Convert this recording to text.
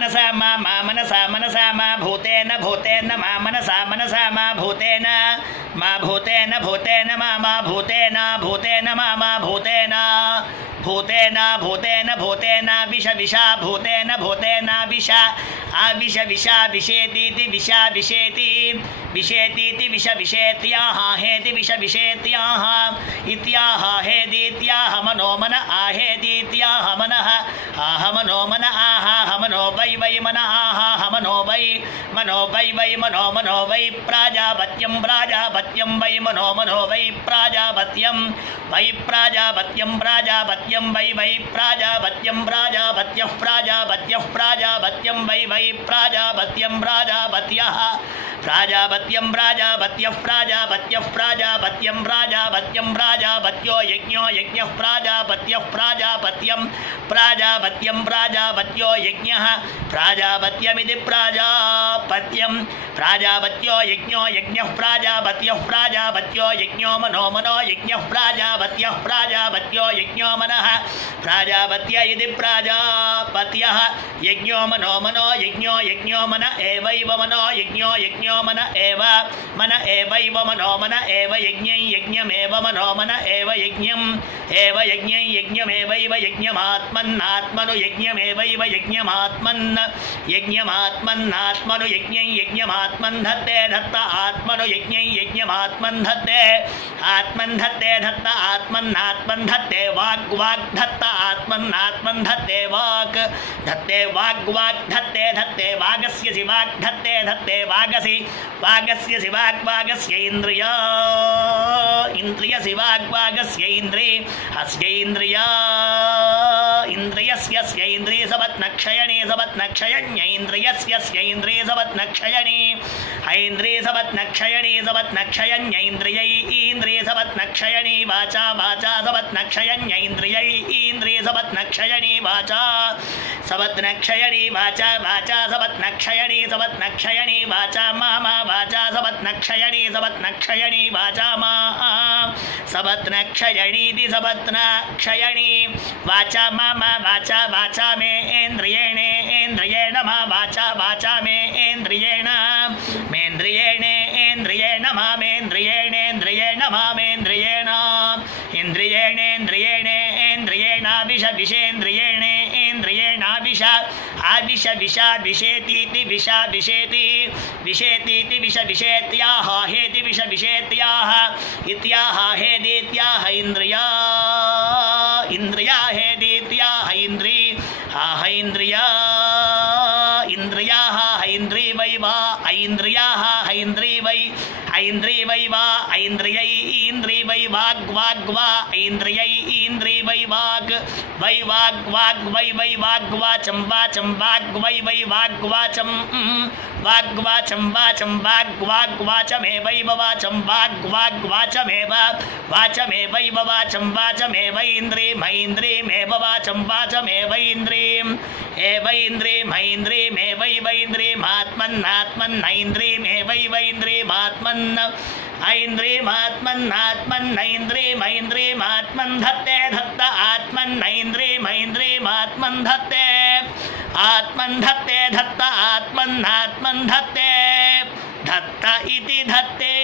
मनसा मा मनसा मनसा मा भूतेन भूतेन मा मनसा मनसा मा भूतेन भूतेन मा भूतेन भूतेन मा भूतेन भूतेन भूतेन भूतेन विष विषा भूतेन भूतेन विष आविष विषा विषेतीति विषा विषेति विषेतीति विष विषेत्याः हेति विष विषेत्याः इत्याह हेदीत्याह मनो मन आहेदीत्याह मनः आह मनो मन आह हमनो वै वै मन आह हमनो वै वै मनो मनो वै प्राजापत्यं प्राजापत्यं वै मनो मनो वै प्राजापत्यं प्राजापत्यं वै वै प्राजापत्यं प्राजापत्यः प्राजापत्यः प्राजापत्यं वै वै प्राजापत्यं प्राजापत्यः प्राजापत्यं प्राजापत्यः प्राजापत्यः प्राजापत्यं प्राजापत्यं प्राजापत्यो यज्ञो यज्ञः प्राजापत्यः प्राजापत्यं प्राजापत्यं प्राजापत्यो यज्ञः प्राजापत्यमिति प्राजापत्यं प्राजापत्यो यज्ञो यज्ञः प्राजापत्यः प्राजापत्यो यज्ञो मनो मनो यज्ञः प्राजापत्यः प्राजापत्यो यज्ञो मनः प्राजापत्य इति प्राजापत्यः यज्ञो मनो मनो यज्ञो यज्ञो मन एवैव मनो यज्ञो यज्ञो मन एवैव मनो मन एव यज्ञं यज्ञमेव मनो मन एव यज्ञं यज्ञं यज्ञमेवैव यज्ञमात्मन्नात्मनु यज्ञमेवैव यज्ञमात्मन्नात्मनु यज्ञं यज्ञमात्मन् धत्ते धत्त आत्मनु यज्ञं यज्ञमात्मन् धत्ते आत्मन् धत्ते धत्त आत्मन्नात्मन् धत्ते वाग् वाग् धत्त आत्मन्नात्मन् धत्ते वाक् धत्ते वाग् वाग् धत्ते धत्ते वागस्य सि वाग् धत्ते धत्ते वागसि वागस्य सि वाग् वागस्य इन्द्रिय इन्द्रियसि वाग् वागस्य इन्द्रि अस्य इन्द्रिय इन्द्रियस्य इन्द्रिय सवत्नक्षयणे सवत्नक्षयण्य इन्द्रियस्य इन्द्रिय सवत्नक्षयणे ऐन्द्रिय सवत्नक्षयणे सवत्नक्षयण्य इन्द्रियै इन्द्रिय सवत्नक्षयणे वाचा वाचा सवत्नक्षयण्य इन्द्रियै इन्द्रिय सवत्नक्षयणे वाचा सवत्नक्षयणे वाचा वाचा सवत्नक्षयणे सवत्नक्षयणे वाचा मा वाचा सवत्नक्षयणे सवत्नक्षयणे वाचा मा सवत्नक्षयणीति सवत्नक्षयणे वाचा मा वाचा वाचा मे इन्द्रियेण मा वाचा वाचा मे इन्द्रियेण इन्द्रियेण मा मेन्द्रियेण मा मेन्द्रियेण इन्द्रियेण विष विषेन्द्रियेण इन्द्रियेणाविष आविष विषा विषेतीति विषा विषेति विषेतीति विष विषेत्याः हेति विष विषेत्याः इत्याह हेदीत्याह इन्द्रिया इन्द्रिया हेदीत्याह इन्द्रि आह इन्द्रिया इन्द्रियाः ऐन्द्री वै वा ऐन्द्रियाः ऐन्द्री वै वा ऐन्द्रियै इन्द्री वै वाग् वाग् वा ऐन्द्रियै इन्द्री वै वाग् वै वै वाग् वाचं वाचं वाग् वै वाग् वाचं वाग् वाचं वाग् वाचमेवैव वाचं वाग् वाचमेव वाचमेवैव वाचं वाचमेव इन्द्रियमेव वाचं वाचमेव इन्द्रियम् एव इन्द्रियमेवैव इन्द्रियमात्मन्नात्मन्नैन्द्रियमेवैव इन्द्रियमात्मन् ऐन्द्रियमात्मन्नात्मन्नैन्द्रियमैन्द्रियमात्मन् धत्ते धत्त आत्मन्नैन्द्रियमैन्द्रियमात्मन् धत्ते आत्मन् धत्ते धत्त आत्मन्नात्मन् धत्ते धत्त इति धत्ते